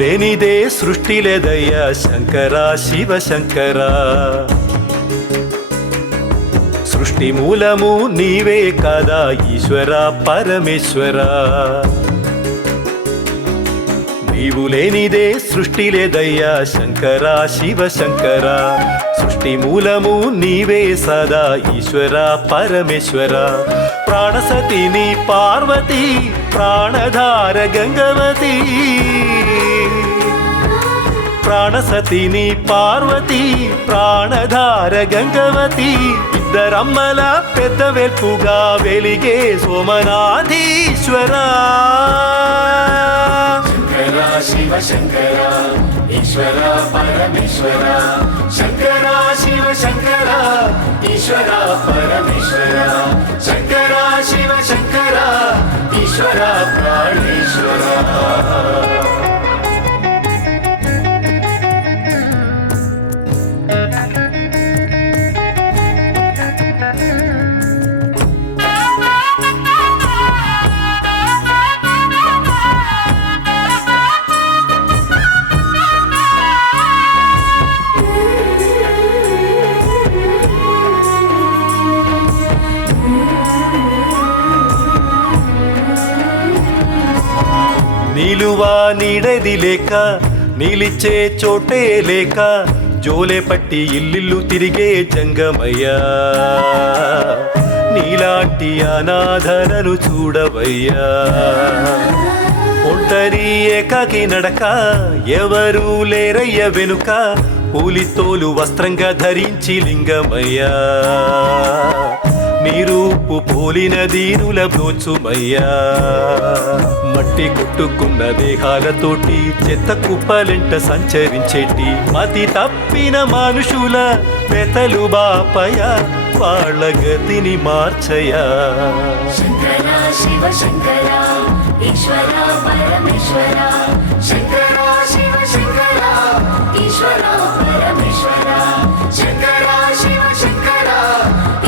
లేనిదే సృష్టి లేదయ్యా శంకరా శివ శంకరా, సృష్టి మూలము నీవే కదా ఈశ్వర పరమేశ్వరా. నీవు లేనిదే సృష్టి లేదయ్యా శంకరా శివ శంకరా, సృష్టి మూలము నీవే సదా ఈశ్వర పరమేశ్వర. ప్రాణసతిని పార్వతి ప్రాణధార గంగవతి, ప్రాణసతిని పార్వతి ప్రాణధార గంగవతి, ఇద్దరమ్మల పెద్ద వెల్పుగా వెలిగే సోమనాథీశ్వరా. శంకర శివ శంకర ఈశ్వర పరమేశ్వర, శంకర శివ శంకర ఈశ్వర పరమేశ్వర, శంకర శివ శంకర ఈశ్వర ప్రాణేశ్వర. నిలువా నీడది లేక నిలిచే చోటే లేక, జోలే పట్టి ఇల్లిల్లు తిరిగే జంగమయ్యా. నీలాంటి అనాథలను చూడవయ్యా, ఒంటరి ఏకాకి నడక ఎవరు లేరయ్య వెనుక, పూలితోలు వస్త్రంగా ధరించి లింగమయ్యా. నీరూపు పోలిన దీనుల బ్రోచుమయ్యా, మట్టి కొట్టుకున్న దేహాలతోటి చెత్త కుప్పలెంట సంచరించేటి మతి తప్పిన మనుషుల పెతలు బాపయ, వాళ్ళ గతిని మార్చయా. శంకర శివ శంకర ఈశ్వర పరమేశ్వర, శంకర శివ శంకర ఈశ్వర పరమేశ్వర, శంకర శివ శంకర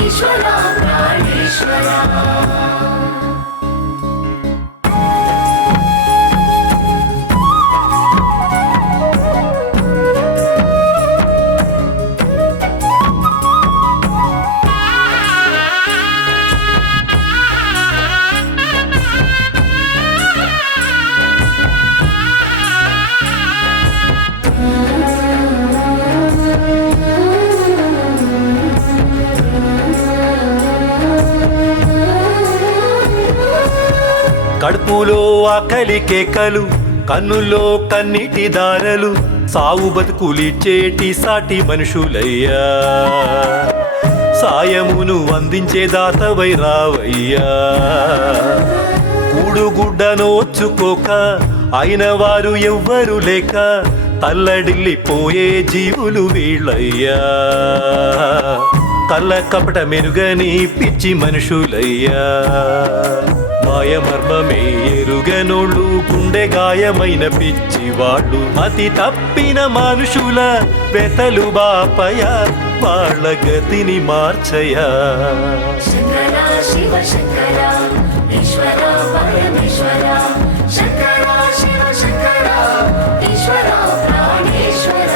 ఈశ్వర ప్రాణేశ్వర. కడుపులో ఆకలి కేకలు, కన్నుల్లో కన్నీటి దారలు, సావు బతుకులిచ్చేటి సాటి మనుషులయ్యా. సాయమును అందించే దాతవై రావయ్యా. కూడుగుడ్డ నోచుకోక అయిన వారు ఎవ్వరు లేక, తల్లడిల్లిపోయే జీవులు వీళ్ళయ్యా. కళ్ళ కపట మెరుగని పిచ్చి మనుషులయ్యా. మాయమర్మమే ఎరుగనోళ్ళు, గుండె గాయమైన పిచ్చి వాళ్ళు, మతి తప్పిన మనుషుల వెతలు బాపయ, వాళ్ళ గతిని మార్చయా. శంకర శివ శంకర ఈశ్వర పరమేశ్వర, శంకర శివ శంకర ఈశ్వర ప్రాణేశ్వర.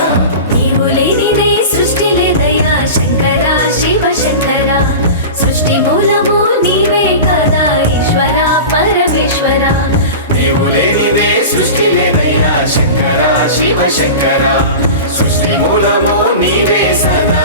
నీవు లేనిదే సృష్టి లేదయ్యా శంకర శివ శంకర, సృష్టి మూలము నీవే కదా ఈశ్వర పరమేశ్వర. నీవు లేనిదే సృష్టి లేదయ్యా శంకర శివ శంకర, సృష్టి మూలము నీవే సదా